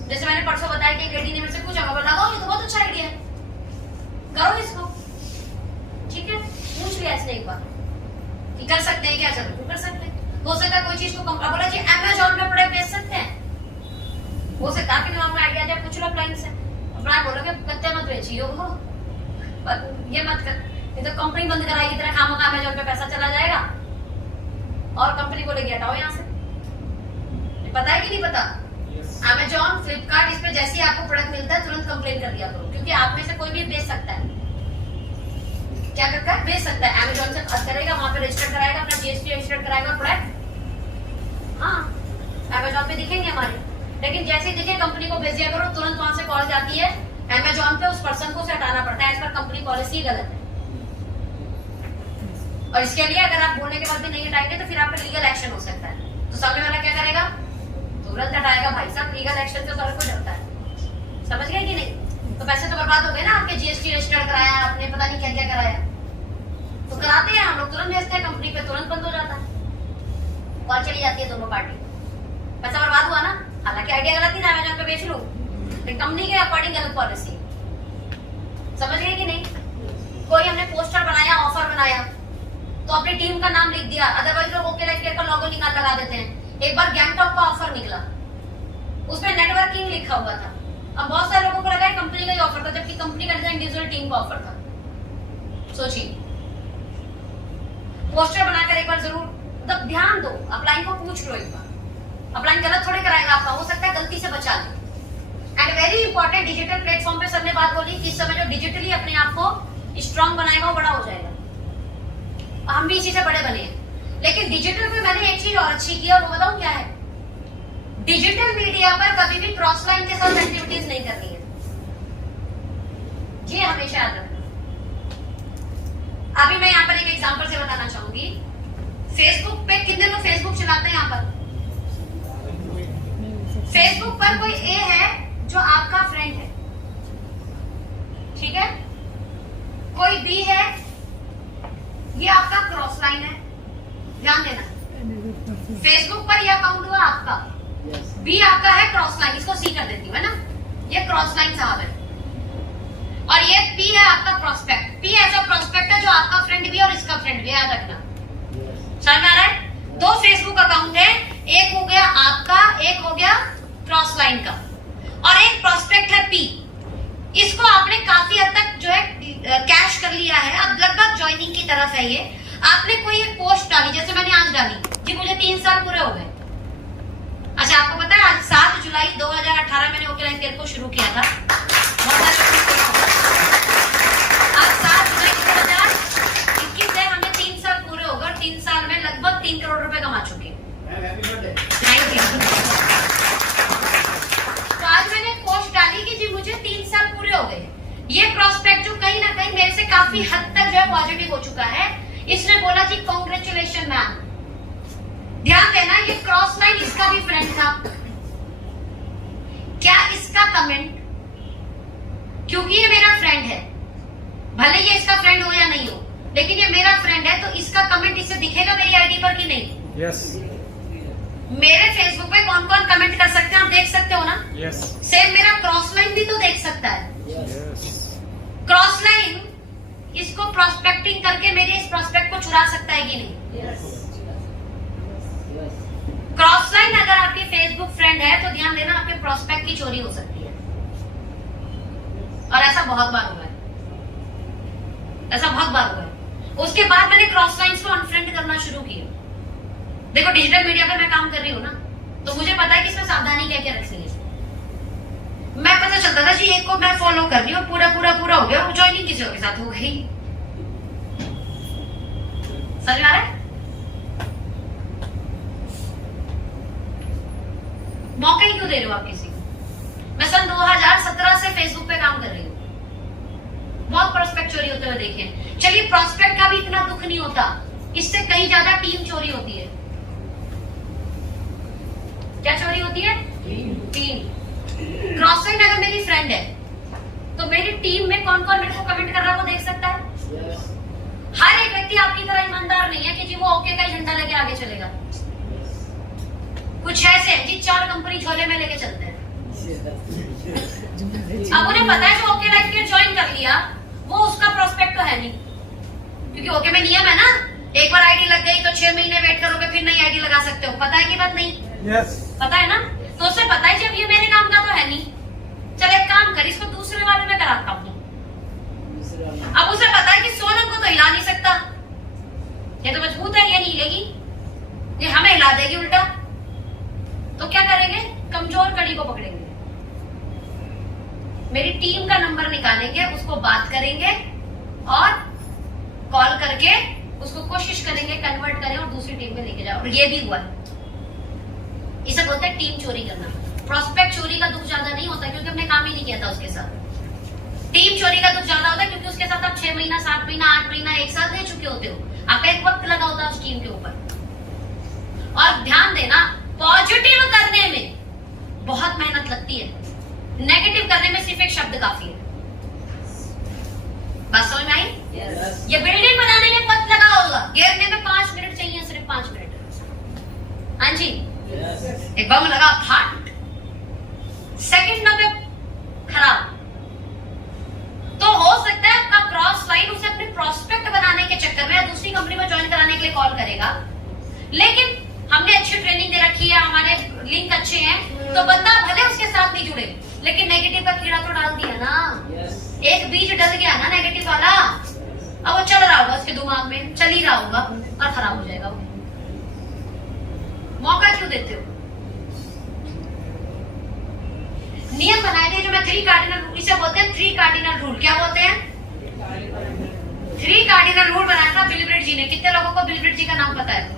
जैसे मैंने परसों बताया कि एक लेडी ने मेरे से पूछा, मैं लगाओ, ये तो बहुत अच्छा आइडिया है, करो इसको। ठीक है, पूछ लिया इसने एक बार कि कर सकते हैं क्या, चलो कर सकते हैं। हो सकता है कोई चीज को बोला जी अमेज़न पे प्रोडक्ट बेच सकते हैं, हो सकता है कि दिमाग में आइडिया जाए, पूछ लो क्लाइंट से। क्लाइंट बोलोगे कत्ते मत बेचियो, ये मत कर, ये तो कंपनी बंद कराएगी तेरा, खामखा अमेज़न पे पैसा चला जाएगा और कंपनी को लेके हटाओ यहाँ से। पता है कि नहीं पता? अमेज़न, फ्लिपकार्ट, इस पे जैसे ही आपको प्रोडक्ट मिलता है तुरंत कंप्लेन कर दिया करो, क्योंकि आप में से कोई भी बेच सकता है। क्या करता है? बेच सकता है। अमेज़न से बात करेगा, वहां पे रजिस्टर कराएगा, अपना जीएसटी रजिस्टर कराएगा प्रोडक्ट। हाँ, अमेज़न पे दिखेंगे हमारे, लेकिन जैसे ही दिखे कंपनी को भेज दिया करो, तुरंत वहां से कॉल जाती है अमेज़न पे, उस पर्सन को हटाना पड़ता है। इस पर कंपनी पॉलिसी गलत है, और इसके लिए अगर आप बोलने के बाद भी नहीं हटाएंगे तो फिर आप पे लीगल एक्शन हो सकता है। तो सामने वाला क्या करेगा? तुरंत हटाएगा। भाई साहब, लीगल एक्शन से सारे को डरता है, समझ गए कि नहीं? तो पैसे तो बर्बाद हो गए ना आपके, जीएसटी रजिस्टर कराया आपने, पता नहीं क्या क्या कराया। तो कराते हैं हम लोग, तुरंत भेजते हैं कंपनी पे, तुरंत बंद हो जाता है, कॉल चली जाती है दोनों पार्टी, पैसा बर्बाद हुआ ना। हालांकि आइडिया गलत ही ना, अमेज़न पे बेच लो, लेकिन कंपनी के अकॉर्डिंग गलत पॉलिसी। समझ गए कि नहीं? कोई हमने पोस्टर बनाया, ऑफर बनाया, तो अपनी टीम का नाम लिख दिया, अदरवाइज लोग ओके लाइफ केयर का लोगो निकाल लगा देते हैं। एक बार गैंगटॉक का ऑफर निकला, उसमें नेटवर्किंग लिखा हुआ था। अब बहुत सारे लोगों को लगा कंपनी का ही ऑफर था, जबकि कंपनी का इंडिविजुअल टीम का ऑफर था। सोचिए, पोस्टर बनाकर एक बार जरूर मतलब ध्यान दो, अपलाइन को पूछ लो एक बार, अपलाइन गलत थोड़े कराएगा आपका, हो सकता है गलती से बचा ले। And very important, digital platform पे सर ने बात बोली कि इस समय जो डिजिटली अपने आप को स्ट्रांग बनाएगा वो बड़ा हो जाएगा। हम भी इसी से बड़े बने हैं, लेकिन डिजिटल पे मैंने एक चीज और अच्छी की है, और वो बताऊं क्या है? डिजिटल मीडिया पर कभी भी क्रॉस लाइन के साथ एक्टिविटीज नहीं करनी है, ये हमेशा याद रखना। अभी मैं यहाँ पर एक एग्जांपल से बताना चाहूंगी। फेसबुक पे कितने लोग फेसबुक चलाते हैं? यहाँ पर फेसबुक पर कोई ए है जो आपका फ्रेंड है, ठीक है, कोई बी है, ये आपका क्रॉस लाइन है, ध्यान देना। फेसबुक पर यह अकाउंट हुआ आपका, बी आपका है क्रॉस लाइन, इसको सी कर देती हूँ, है ना, ये क्रॉस लाइन साहब है, और ये पी है आपका प्रोस्पेक्ट। पी ऐसा प्रोस्पेक्ट है जो आपका फ्रेंड भी है और इसका फ्रेंड भी, याद रखना। समझ में आ रहा है? दो फेसबुक अकाउंट है, एक हो गया आपका, एक हो गया क्रॉस लाइन का, और एक प्रोस्पेक्ट है पी। इसको आपने काफी हद तक जो है कैश कर लिया है, अब लगभग ज्वाइनिंग की तरफ है ये। आपने कोई एक पोस्ट डाली, जैसे मैंने आज डाली, जी मुझे 3 साल पूरे हो गए। अच्छा, आपको पता है आज 7 जुलाई 2018 मैंने ओके लाइफ केयर को शुरू किया था। आज 7 जुलाई 2021 है, हमें 3 साल पूरे हो गए, और 3 साल में लगभग 3 करोड़ रुपए कमा चुके हैं। तो आज मैंने पोस्ट डाली कि जी मुझे 3 साल पूरे हो गए। ये प्रोस्पेक्ट जो कहीं ना कहीं मेरे से काफी हद तक जो है पॉजिटिव हो चुका है, इसने बोला जी कांग्रेचुलेशन मैम। ध्यान देना, ये क्रॉस लाइन इसका भी फ्रेंड था। क्या इसका कमेंट, क्योंकि ये मेरा फ्रेंड है, भले ये इसका फ्रेंड हो या नहीं हो, लेकिन ये मेरा फ्रेंड है, तो इसका कमेंट इसे दिखेगा मेरी आईडी पर कि नहीं? यस। मेरे फेसबुक पे कौन कौन कमेंट कर सकते हैं आप देख सकते हो ना? यस। सेम मेरा क्रॉस लाइन भी तो देख सकता है। यस। क्रॉस लाइन इसको प्रोस्पेक्टिंग करके मेरे इस प्रोस्पेक्ट को चुरा सकता है कि नहीं? यस। क्रॉस लाइन अगर आपके फेसबुक फ्रेंड है तो ध्यान देना, आपके प्रोस्पेक्ट की चोरी हो सकती है, और ऐसा बहुत बार हुआ है, ऐसा बहुत बार हुआ है। उसके बाद मैंने क्रॉस लाइंस को अनफ्रेंड करना शुरू किया। देखो, डिजिटल मीडिया पे मैं काम कर रही हूँ ना, तो मुझे पता है कि इसमें सावधानी क्या क्या रखनी है। मैं पता चलता था जी एक को मैं फॉलो कर रही हूँ, पूरा हो गया, वो ज्वाइनिंग किसी और के साथ हो गई। समझ में आ रहा है? मौका ही क्यों दे रहे हो आप किसी को? मैं सन 2017 से फेसबुक पे काम कर रही हूँ, बहुत प्रोस्पेक्ट चोरी होते हुए देखे हैं। चलिए प्रोस्पेक्ट का भी इतना दुख नहीं होता, इससे कहीं ज्यादा टीम चोरी होती है। क्या चोरी होती है? टीम। क्रॉस लाइन अगर मेरी फ्रेंड है तो मेरी टीम में कौन कौन मेरे को कमेंट कर रहा है वो देख सकता है। हर एक व्यक्ति आपकी तरह ईमानदार नहीं है कि जी वो ओके का झंडा लेके आगे चलेगा। कुछ ऐसे हैं जी 4 कंपनी झोले में लेके चलते हैं। अब उन्हें पता है जो ओके लाइफ केयर ज्वाइन कर लिया वो उसका प्रोस्पेक्ट तो है नहीं, क्योंकि ओके में नियम है ना, एक बार आईडी लग गई तो 6 महीने वेट करोगे फिर नई आईडी लगा सकते हो। पता है कि बात नहीं? पता है ना? तो उसे पता है जब ये मेरे काम का तो है नहीं, चल एक काम कर इसको दूसरे वाले में कराता हूँ। अब उसे पता है कि सोनम को तो हिला नहीं सकता, ये तो मजबूत है, ये नहीं हिलेगी, ये हमें हिला देगी उल्टा। तो क्या करेंगे? कमजोर कड़ी को पकड़ेंगे, मेरी टीम का नंबर निकालेंगे, उसको बात करेंगे और कॉल करके उसको कोशिश करेंगे कन्वर्ट करें और दूसरी टीम में लेके जाओ। और ये भी हुआ है। इसे बोलते हैं टीम चोरी करना। प्रोस्पेक्ट चोरी का दुख ज्यादा नहीं होता क्योंकि हमने काम ही नहीं किया था उसके साथ। टीम चोरी का दुख ज्यादा होता है क्योंकि उसके साथ आप 6 महीना, 7 महीना, 8 महीना, 1 साल दे चुके होते हो। आपका एक वक्त लगा होता है उस टीम के ऊपर। और ध्यान देना, पॉजिटिव करने में बहुत मेहनत लगती है, नेगेटिव करने में सिर्फ एक शब्द काफी है। बात समझ में आई? ये बिल्डिंग बनाने में वक्त लगा होगा, गिरने में 5 मिनट चाहिए, सिर्फ 5 मिनट। हाँ जी, एक बम लगा, फट, सेकंड में खराब। तो हो सकता है आपका क्रॉस लाइन उसे अपने प्रोस्पेक्ट बनाने के चक्कर में या दूसरी कंपनी में ज्वाइन कराने के लिए कॉल करेगा, लेकिन हमने अच्छी ट्रेनिंग दे रखी है, हमारे लिंक अच्छे हैं, तो बंदा भले उसके साथ नहीं जुड़े लेकिन नेगेटिव का कीड़ा तो डाल दिया ना। एक बीज डल गया ना नेगेटिव वाला, अब वो चल रहा होगा उसके दिमाग में, चल ही रहा होगा और खराब हो जाएगा। मौका क्यों देते हो? नियम बनाए थे जो मैं 3 कार्डिनल रूल, इसे बोलते हैं 3 कार्डिनल रूल। क्या बोलते हैं? 3 कार्डिनल रूल बनाया था बिल ब्रिट जी ने। कितने लोगों को बिल ब्रिट जी का नाम पता है?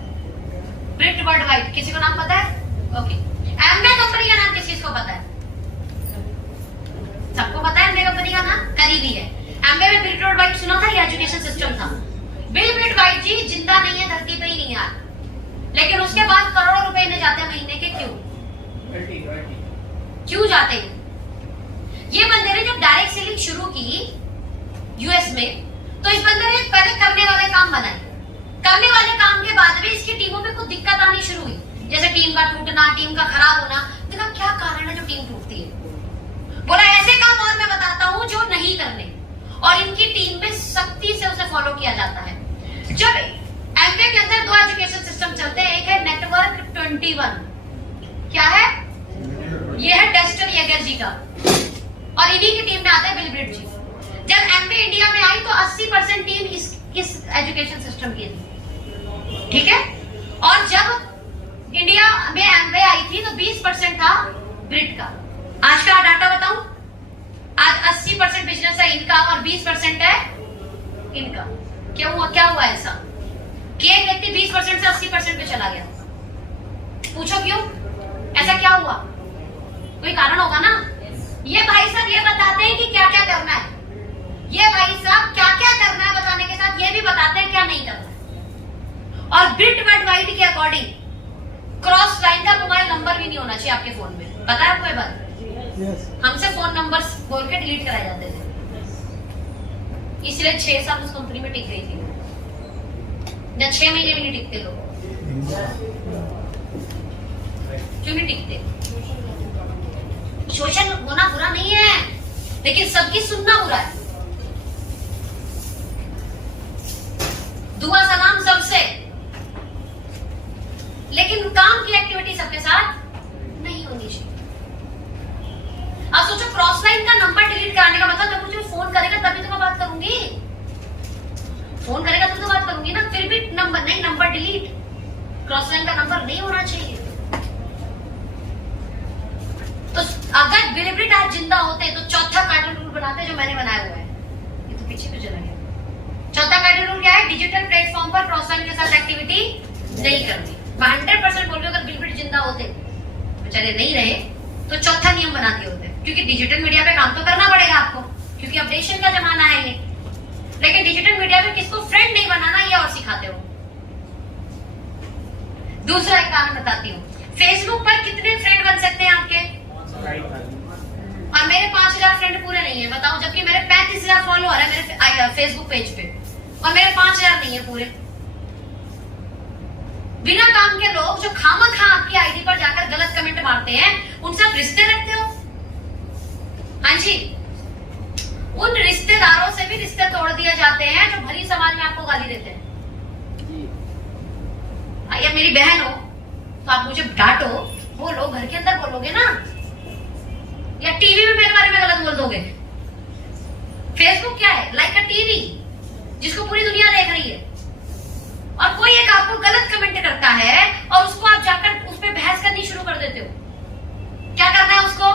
ब्रिट वर्ल्ड वाइड, किसी को नाम पता है? ओके। एमवे कंपनी का नाम किस किस को पता है? सबको पता है एमवे कंपनी का नाम, करीबी है। एमवे में बिल ब्रिट वाइड सुना था, ये एजुकेशन सिस्टम था। बिल ब्रिट वाइड जी जिंदा नहीं है, धरती पे ही नहीं है, लेकिन उसके बाद करोड़ों रुपए इन्हें जाते हैं महीने के। क्यों जाते हैं? ये बंदे ने जब डायरेक्ट सेलिंग शुरू की यूएस में, तो इस बंदे ने पहले करने वाले काम बनाए। करने वाले काम के बाद भी इसकी टीमों में कुछ दिक्कत आनी शुरू हुई, जैसे टीम का टूटना, टीम का खराब होना। देखा क्या कारण है जो टीम टूटती है? बोला ऐसे काम और मैं बताता हूं जो नहीं करने, और इनकी टीम में सख्ती से उसे फॉलो किया जाता है। जब एमवे के अंदर 2 एजुकेशन सिस्टम चलते हैं, एक है नेटवर्क 21, क्या है? ये है डेस्टर येगर जी का, और इन्हीं की टीम में आता है बिल ब्रिट जी। जब एमवे इंडिया में आई तो 80% टीम इस एजुकेशन सिस्टम की थी, ठीक है। और जब इंडिया में एमवे आई थी तो 20% था ब्रिट का। आज का डाटा बताऊं, आज 80% बिजनेस है इनका और 20% है इनका। क्या हुआ ऐसा कि एक व्यक्ति 20% से 80% पे चला गया? पूछो क्यों? ऐसा क्या हुआ? कोई कारण होगा ना। ये भाई साहब ये बताते हैं कि क्या क्या करना है, ये भाई साहब क्या क्या करना है बताने के साथ ये भी बताते हैं क्या नहीं करना है। और ब्रिट वर्ल्ड वाइड के अकॉर्डिंग क्रॉस लाइन का तुम्हारा नंबर भी नहीं होना चाहिए आपके फोन में। पता है आपको ये बात? हमसे फोन नंबर बोल के डिलीट कराए जाते थे, इसलिए 6 साल उस कंपनी में टिक गई थी, या 6 महीने भी नहीं टिकते लोग। क्यों नहीं टिकते? शोषण होना बुरा नहीं है, लेकिन सबकी सुनना बुरा है। दुआ सलाम सबसे, लेकिन काम की एक्टिविटी सबके साथ नहीं होनी चाहिए। अब सोचो क्रॉस लाइन का नंबर डिलीट कराने का मतलब जब मुझे फोन करेगा तभी तो मैं बात करूंगी, फोन करेगा तो बात करूंगी ना। फिर भी नंबर नहीं, नंबर डिलीट, क्रॉस लाइन का नंबर नहीं होना चाहिए। तो अगर बिल ब्रिट आज जिंदा होते तो चौथा कार्डिनल रूल बनाते जो मैंने बनाया हुआ है। ये तो पीछे चला गया। चौथा कार्डिनल रूल क्या है? डिजिटल प्लेटफॉर्म पर क्रॉस लाइन के साथ एक्टिविटी नहीं करनी। 100% बोल रही हूं, अगर बिल ब्रिट जिंदा होते, बेचारे नहीं रहे, तो चौथा नियम बना दिए होते, क्योंकि डिजिटल मीडिया पे काम तो करना पड़ेगा आपको, क्योंकि अपडेशन का जमाना है ये। लेकिन डिजिटल मीडिया में किसको फ्रेंड नहीं बनाना ये और सिखाते हो। दूसरा एक काम बताती हूँ, फेसबुक पर कितने फ्रेंड बन सकते हैं आपके? और मेरे 5000 फ्रेंड पूरे नहीं है, बताओ, जबकि मेरे 35,000 फॉलोअर है मेरे फेसबुक पेज पे और मेरे 5000 नहीं है पूरे। बिना काम के लोग जो खामखा आपकी आईडी पर जाकर गलत कमेंट मारते हैं, उनसे आप रिश्ते रखते हो? हाँ जी, उन रिश्तेदारों से भी रिश्ते तोड़ दिए जाते हैं जो भली समाज में आपको गाली देते हैं। या मेरी बहन हो तो आप मुझे डांटो, बोलो, घर के अंदर बोलोगे ना, या टीवी में मेरे बारे में गलत बोल दोगे? फेसबुक क्या है? लाइक अ टीवी जिसको पूरी दुनिया देख रही है, और कोई एक आपको गलत कमेंट करता है और उसको आप जाकर उस पर बहस करनी शुरू कर देते हो। क्या करना है उसको?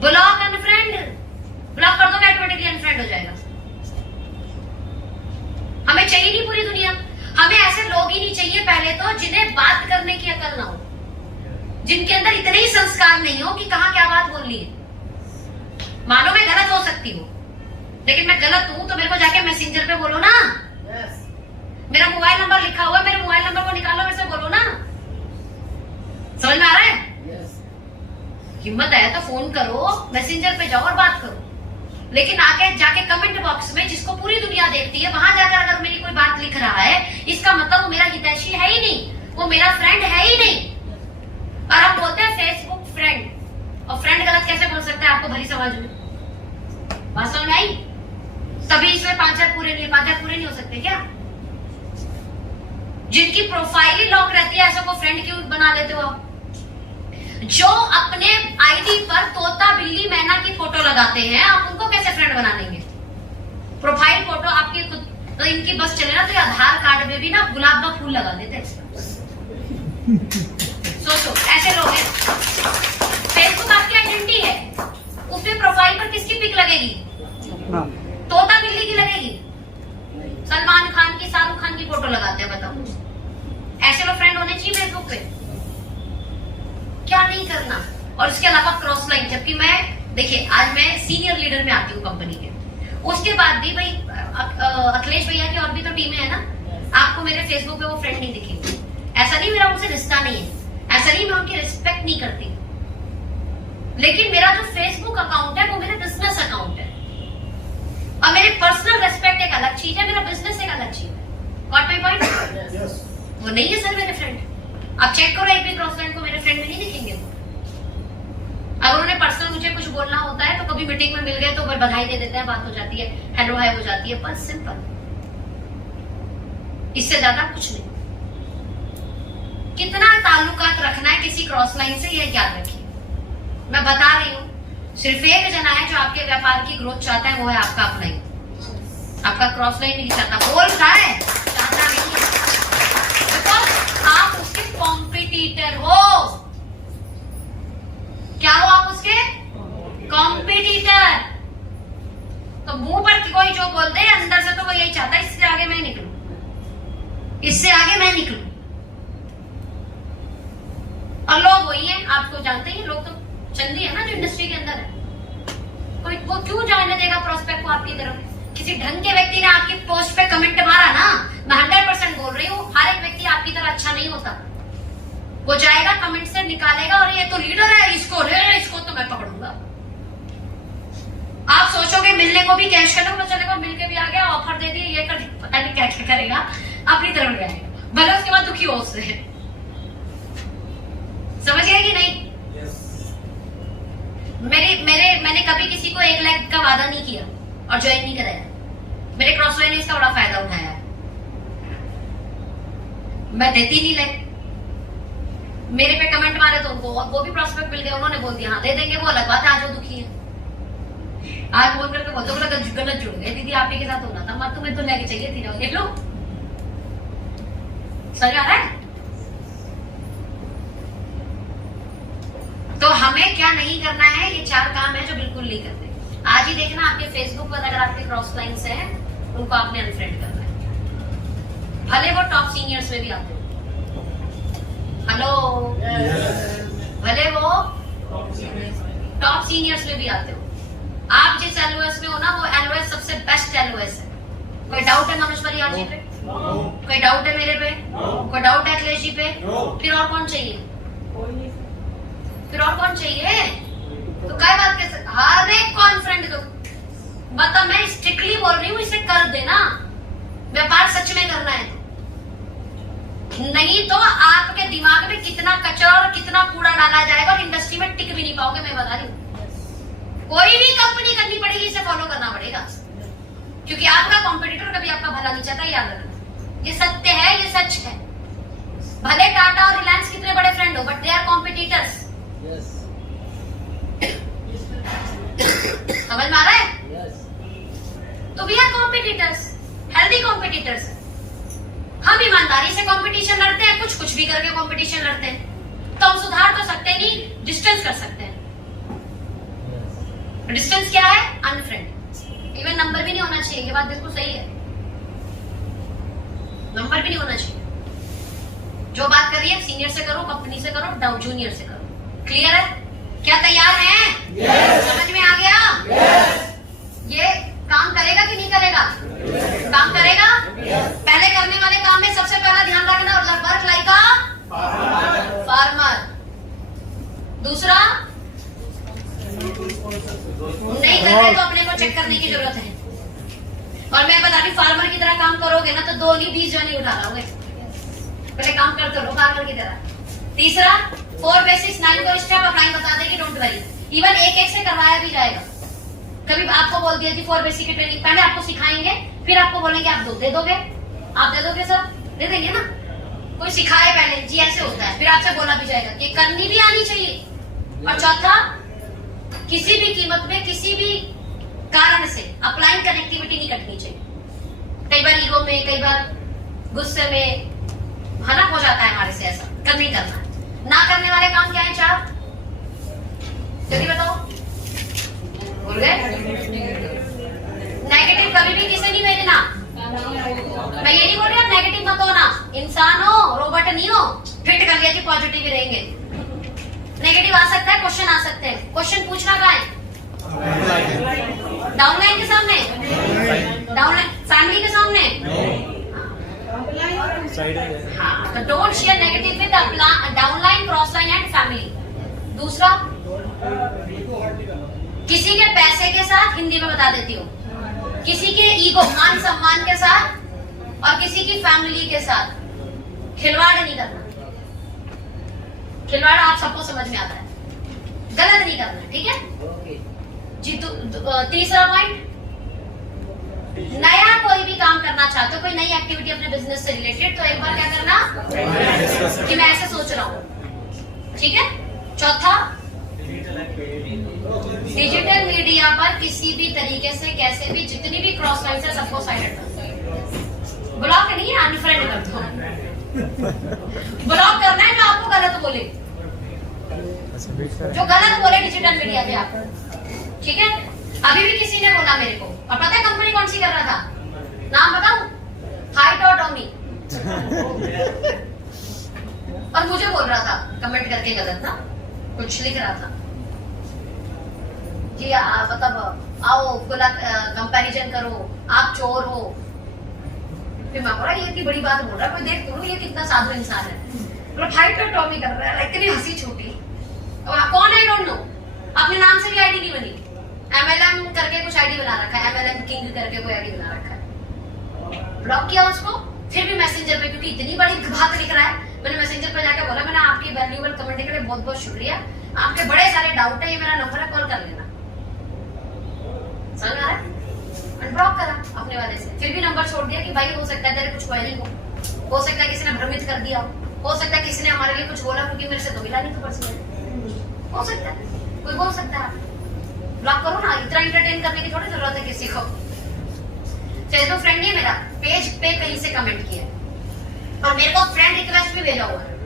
Block, unfriend. ब्लॉक कर दोगे ऑटोमेटिकली अनफ्रेंड हो जाएगा। हमें चाहिए नहीं पूरी दुनिया, हमें ऐसे लोग ही नहीं चाहिए पहले तो जिन्हें बात करने की अकल ना हो, जिनके अंदर इतने ही संस्कार नहीं हो कि कहां क्या बात बोलनी है। मानो मैं गलत हो सकती हूँ, लेकिन मैं गलत हूं तो मेरे को जाके मैसेंजर पे बोलो ना। मेरा मोबाइल नंबर लिखा हुआ है, मेरे मोबाइल नंबर को निकालो, मेरे से बोलो ना। समझ में आ रहा है? हिम्मत है तो फोन करो, मैसेंजर पे जाओ और बात करो। लेकिन आके जाके कमेंट बॉक्स में जिसको पूरी दुनिया देखती है वहां जाकर अगर मेरी कोई बात लिख रहा है, इसका मतलब वो मेरा हितैषी है ही नहीं, वो मेरा फ्रेंड है ही नहीं। और हम बोलते हैं फेसबुक फ्रेंड, और फ्रेंड गलत कैसे बोल सकते हैं आपको भली समाज में? बात समझ आई? तभी इसमें 5000 पूरे नहीं, 5000 पूरे नहीं हो सकते क्या? जिनकी प्रोफाइल ही लॉक रहती है ऐसे को फ्रेंड क्यों बना लेते हो आप? जो अपने आईडी पर तोता, बिल्ली, मैना की फोटो लगाते हैं, आप उनको कैसे फ्रेंड बना लेंगे? प्रोफाइल फोटो आपकी खुद, तो इनकी बस चले ना तो आधार कार्ड में भी ना गुलाब का फूल लगा देते हैं। सोचो, ऐसे लोग हैं। फेसबुक आपकी आइडेंटिटी है, उसमें प्रोफाइल पर किसकी पिक लगेगी? तोता बिल्ली की लगेगी। सलमान खान की, शाहरुख खान की फोटो लगाते हैं, बताओ। ऐसे लोग फ्रेंड होने चाहिए फेसबुक पे? क्या नहीं करना। और इसके अलावा क्रॉस लाइन, जबकि मैं देखिए आज मैं सीनियर लीडर में आती हूँ कंपनी के, उसके बाद भी भाई अखिलेश भैया की और भी तो टीमें है ना, आपको मेरे फेसबुक पे वो फ्रेंड नहीं दिखेंगे। ऐसा नहीं मेरा उनसे रिश्ता नहीं है, ऐसा नहीं मैं उनकी रिस्पेक्ट नहीं करती, लेकिन मेरा जो फेसबुक अकाउंट है वो मेरा बिजनेस अकाउंट है, और मेरी पर्सनल रेस्पेक्ट एक अलग चीज है, मेरा बिजनेस एक अलग चीज है। Got my point? वो नहीं है सर मेरे फ्रेंड। आप चेक करो, एक भी क्रॉस लाइन को मेरे फ्रेंड में नहीं दिखेंगे। अगर उन्हें पर्सनल मुझे कुछ बोलना होता है तो कभी मीटिंग में मिल गए तो बधाई दे देते हैं, बात हो जाती है, हेलो हाय हो जाती है, बस सिंपल, इससे ज्यादा कुछ नहीं। कितना ताल्लुकात रखना है किसी क्रॉस लाइन से, यह याद रखिए। मैं बता रही हूँ, सिर्फ एक जना है जो आपके व्यापार की ग्रोथ चाहता है, वो है आपका अपना ही। आपका क्रॉस लाइन नहीं चाहता, बोल रहा है, चाहता नहीं है। आप उसके कॉम्पिटिटर हो। क्या हो आप उसके? कॉम्पिटिटर। तो मुंह पर कोई जो बोल दे, अंदर से तो वो यही चाहता है इससे आगे मैं निकलूं, इससे आगे मैं निकलूं। और लोग वही हैं, आपको जानते ही, लोग तो चंदी है ना जो इंडस्ट्री के अंदर है। कोई वो क्यों जाने देगा प्रोस्पेक्ट को आपकी तरफ? किसी ढंग के व्यक्ति ने आपकी पोस्ट पे कमेंट मारा ना, मैं 100% बोल रही हूँ, हर एक व्यक्ति आपकी तरह अच्छा नहीं होता। वो जाएगा कमेंट से निकालेगा, और ये तो लीडर है, इसको तो मैं पकड़ूंगा। आप सोचोगे मिलने को भी कैश करो, चलेगा, मिल के भी आ गया, ऑफर दे दिए, ये कर, पता नहीं क्या क्या करेगा, अपनी तरफ ले आएगा, भले उसके बाद दुखी हो उससे। समझ गए कि नहीं? मैंने कभी किसी को 1 लाख का वादा नहीं किया और ज्वाइन नहीं कराया। मेरे क्रॉस लाइन ने इसका बड़ा फायदा उठाया। मैं देती नहीं लाइक, मेरे पे कमेंट मारे तो उनको वो भी प्रॉस्पेक्ट मिल गया, उन्होंने बोल दिया हाँ दे देंगे, वो अलग बात है। आज वो दुखी है, आज बोल करके बोलते गलत जुड़ गए, दीदी आप ही के साथ होना था, मैं तुम्हें तो लेके चाहिए थी, देख लो। समझ आ रहा है? तो हमें क्या नहीं करना है, ये 4 काम है जो बिल्कुल नहीं करते। आज ही देखना आपके फेसबुक पर अगर आपके क्रॉस लाइन्स हैं, उनको आपने अनफ्रेंड करना है, भले वो टॉप सीनियर्स में भी आते हो। हेलो, भले वो टॉप सीनियर्स में भी आते हो, आप जिस एलओएस में हो ना, वो एलओएस सबसे बेस्ट एलओएस है। कोई डाउट है मनोज परिहार जी पे? कोई डाउट है मेरे पे? कोई डाउट है अखिलेश जी पे? फिर और कौन चाहिए? फिर और कौन चाहिए? तो क्या बात कैसे हर एक कॉन्फ्रेंट को बता, मैं स्ट्रिक्टली बोल रही हूँ, इसे कर देना। व्यापार सच में करना है, नहीं तो आपके दिमाग में कितना कचरा और कितना कूड़ा डाला जाएगा और इंडस्ट्री में टिक भी नहीं पाओगे। मैं बता रही हूँ, कोई भी कंपनी करनी पड़ेगी, इसे फॉलो करना पड़ेगा, क्योंकि आपका कॉम्पिटिटर कभी आपका भला नहीं चाहता। याद रखना, ये सत्य है, ये सच है। भले टाटा और रिलायंस कितने बड़े फ्रेंड हो, बट दे आर कॉम्पिटिटर्स। समझ में आ रहा है? तो we are competitors, healthy competitors. हम ईमानदारी से कंपटीशन लड़ते हैं, कुछ भी करके कंपटीशन लड़ते हैं, तो हम सुधार तो सकते नहीं, डिस्टेंस कर सकते हैं। डिस्टेंस क्या है? अनफ्रेंड। इवन नंबर भी नहीं होना चाहिए, ये बात बिल्कुल सही है, नंबर भी नहीं होना चाहिए। जो बात कर रही है सीनियर से करो, कंपनी से करो, जूनियर से करो। क्लियर है? क्या तैयार हैं? समझ में आ गया? ये काम करेगा कि नहीं करेगा? काम करेगा। पहले करने वाले काम में सबसे पहला ध्यान रखना, वर्क लाइक अ फार्मर। दूसरा, नहीं कर रहे तो अपने को चेक करने की जरूरत है। और मैं बता रही, फार्मर की तरह काम करोगे ना तो 2 नहीं 20 जो नहीं उठा लोगे। पहले काम करते रहो फार्मर की तरह। तीसरा, 4 बेसिक्स 9 को स्टेप अप्लाई बता देगी, डोंट वरी। इवन एक से करवाया भी जाएगा। कभी आपको बोल दिया जी 4 बेसिक की ट्रेनिंग, पहले आपको सिखाएंगे, फिर आपको बोलेंगे आप दे दोगे, आप दे दोगे सर, दे देंगे ना। कोई सिखाए पहले जी ऐसे होता है, फिर आपसे बोला भी जाएगा कि करनी भी आनी चाहिए। और चौथा, किसी भी कीमत में किसी भी कारण से अपलाइन कनेक्टिविटी नहीं कटनी चाहिए। कई बार ईगो में, कई बार गुस्से में हना हो जाता है हमारे से, ऐसा कर नहीं करना। ना करने वाले काम क्या है? 4 जल्दी बताओ, भूल गए? नेगेटिव कभी भी किसे नहीं भेजना। मैं ये नहीं बोल रही आप नेगेटिव मत होना, इंसान हो, रोबोट नहीं हो। फिट कर लिया जी पॉजिटिव ही रहेंगे। नेगेटिव आ सकता है, क्वेश्चन आ सकते हैं। क्वेश्चन पूछना कहाँ है? डाउनलाइन के सामने, डाउनलाइन फैमिली के सामने। हाँ, तो don't share negative with downline, crossline and family. दूसरा, किसी के पैसे के साथ, हिंदी में बता देती हूँ, किसी के ईगो मान सम्मान के साथ और किसी की फैमिली के साथ खिलवाड़ नहीं करना। खिलवाड़ आप सबको समझ में आता है, गलत नहीं करना, ठीक है जी। तीसरा पॉइंट, नया कोई भी काम करना चाहते हो, कोई नई एक्टिविटी अपने बिजनेस से रिलेटेड, तो एक बार क्या करना कि मैं ऐसे सोच रहा हूँ, ठीक है। चौथा, डिजिटल मीडिया पर किसी भी तरीके से कैसे भी जितनी भी क्रॉस लाइन है सबको साइड कर, ब्लॉक नहीं है, अनफ्रेंड कर दो। ब्लॉक करना है जो आपको गलत बोले, जो गलत बोले डिजिटल मीडिया पे आप, ठीक है। अभी भी किसी ने बोला मेरे को, और पता है कंपनी कौन सी कर रहा था, नाम बताऊं? हाइटोटॉमी। और मुझे बोल रहा था कमेंट करके, गलत था, कुछ लिख रहा था जी, मतलब आओ खुला कंपैरिजन करो, आप चोर हो। फिर मैं बोला ये इतनी बड़ी बात बोल रहा है, कोई देख तो ये कितना साधु इंसान है, मतलब हाइटोटॉमी कर रहा है, इतनी हंसी छूटी। कौन है? डोंट नो, अपने नाम से भी आईडी नहीं बनी, MLM करके कुछ आईडी बना रखा है, MLM किंग करके कोई आईडी बना रखा है। ब्लॉक किया उसको, फिर भी मैसेंजर पे, क्योंकि इतनी बड़ी बात लिख रहा है, मैंने मैसेंजर पे जाकर बोला, मैंने आपकी वैल्यूएबल कमेंट के लिए बहुत बहुत शुक्रिया, आपके बड़े सारे डाउट है, ये मेरा नंबर है, कॉल कर लेना। समझ आ रहा है? ब्लॉक करा अपने वाले से, फिर भी नंबर छोड़ दिया कि भाई हो सकता है तेरे कुछ क्वेरी हो सकता है किसी ने भ्रमित कर दिया हो सकता है किसी ने हमारे लिए कुछ बोला, क्योंकि मेरे से तो मिला नहीं तो पर्सनल, हो सकता है, कोई बोल सकता है। ब्लॉक करो ना, इतना एंटरटेन करने की थोड़ी जरूरत है किसी को। फेसबुक फ्रेंड नहीं है मेरा, पेज पे कहीं से कमेंट किया और मेरे को फ्रेंड रिक्वेस्ट भी भेजा हुआ है,